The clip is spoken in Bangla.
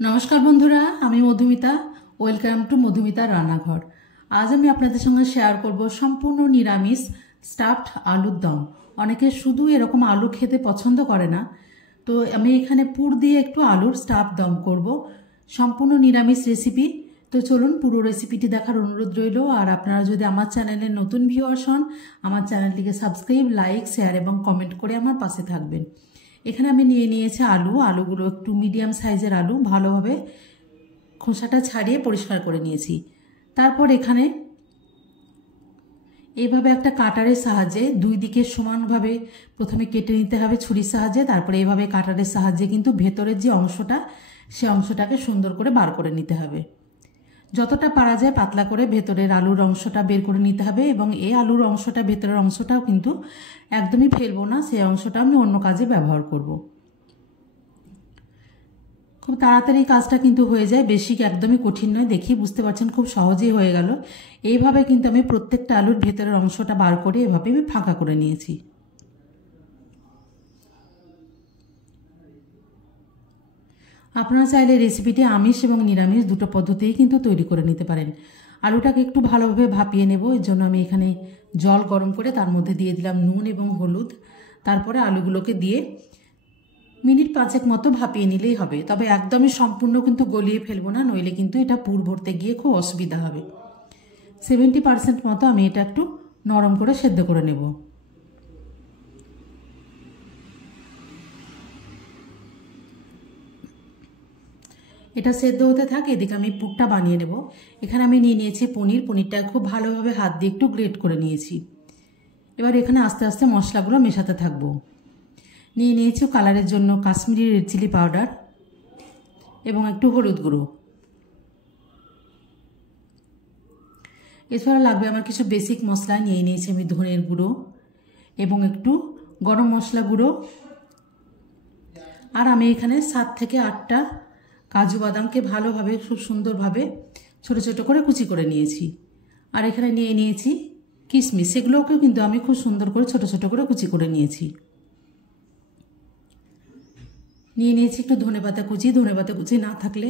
নমস্কার বন্ধুরা, আমি মধুমিতা। ওয়েলকাম টু মধুমিতা রান্নাঘর। আজ আমি আপনাদের সঙ্গে শেয়ার করব সম্পূর্ণ নিরামিষ স্টাফড আলুর দম। অনেকে শুধু এরকম আলু খেতে পছন্দ করে না, তো আমি এখানে পুর দিয়ে একটু আলুর স্টাফ দম করব। সম্পূর্ণ নিরামিষ রেসিপি। তো চলুন পুরো রেসিপিটি দেখার অনুরোধ রইল। আর আপনারা যদি আমার চ্যানেলে নতুন ভিউয়ার্স হন, আমার চ্যানেলটিকে সাবস্ক্রাইব, লাইক, শেয়ার এবং কমেন্ট করে আমার পাশে থাকবেন। এখানে আমি নিয়েছি আলুগুলো একটু মিডিয়াম সাইজের আলু, ভালোভাবে খোসাটা ছাড়িয়ে পরিষ্কার করে নিয়েছি। তারপর এখানে এইভাবে একটা কাটারের সাহায্যে দুই দিকে সমানভাবে প্রথমে কেটে নিতে হবে ছুরির সাহায্যে। তারপরে এইভাবে কাটারের সাহায্যে কিন্তু ভেতরের যে অংশটা, সে অংশটাকে সুন্দর করে বার করে নিতে হবে। যতটা পারা যায় পাতলা করে ভেতরের আলুর অংশটা বের করে নিতে হবে। এবং এই আলুর অংশটা, ভেতরের অংশটাও কিন্তু একদমই ফেলবো না, সেই অংশটা আমি অন্য কাজে ব্যবহার করব। খুব তাড়াতাড়ি কাজটা কিন্তু হয়ে যায়, বেশি একদমই কঠিন নয়। দেখি বুঝতে পারছেন খুব সহজেই হয়ে গেল। এইভাবে কিন্তু আমি প্রত্যেকটা আলুর ভেতরের অংশটা বার করে এভাবে আমি ফাঁকা করে নিয়েছি। আপনারা চাইলে রেসিপিটি আমিষ এবং নিরামিষ দুটো পদ্ধতিই কিন্তু তৈরি করে নিতে পারেন। আলুটাকে একটু ভালোভাবে ভাপিয়ে নেব। এর জন্য আমি এখানে জল গরম করে তার মধ্যে দিয়ে দিলাম নুন এবং হলুদ। তারপরে আলুগুলোকে দিয়ে মিনিট 5 মতো ভাপিয়ে নিলেই হবে। তবে একদমই সম্পূর্ণ কিন্তু গলিয়ে ফেলবো না, নইলে কিন্তু এটা পুর ভরতে গিয়ে খুব অসুবিধা হবে। 70% মতো আমি এটা একটু নরম করে সেদ্ধ করে নেব। এটা সেদ্ধ হতে থাকে, এদিকে আমি পুরটা বানিয়ে নেব। এখানে আমি নিয়েছি পনিরটা খুব ভালোভাবে হাত দিয়ে একটু গ্রেট করে নিয়েছি। এবার এখানে আস্তে আস্তে মশলাগুলো মেশাতে থাকবো। নিয়েছি কালারের জন্য কাশ্মীরি রেড চিলি পাউডার এবং একটু হলুদ গুঁড়ো। এছাড়া লাগবে আমার কিছু বেসিক মশলা। নিয়েছি আমি ধনের গুঁড়ো এবং একটু গরম মশলা গুঁড়ো। আর আমি এখানে 7 থেকে 8টা কাজু বাদামকে ভালোভাবে খুব সুন্দরভাবে ছোট ছোট করে কুচি করে নিয়েছি। আর এখানে নিয়েছি কিশমিশ, সেগুলোকেও কিন্তু আমি খুব সুন্দর করে ছোট ছোট করে কুচি করে নিয়েছি। নিয়েছি একটু ধনেপাতা কুচি না থাকলে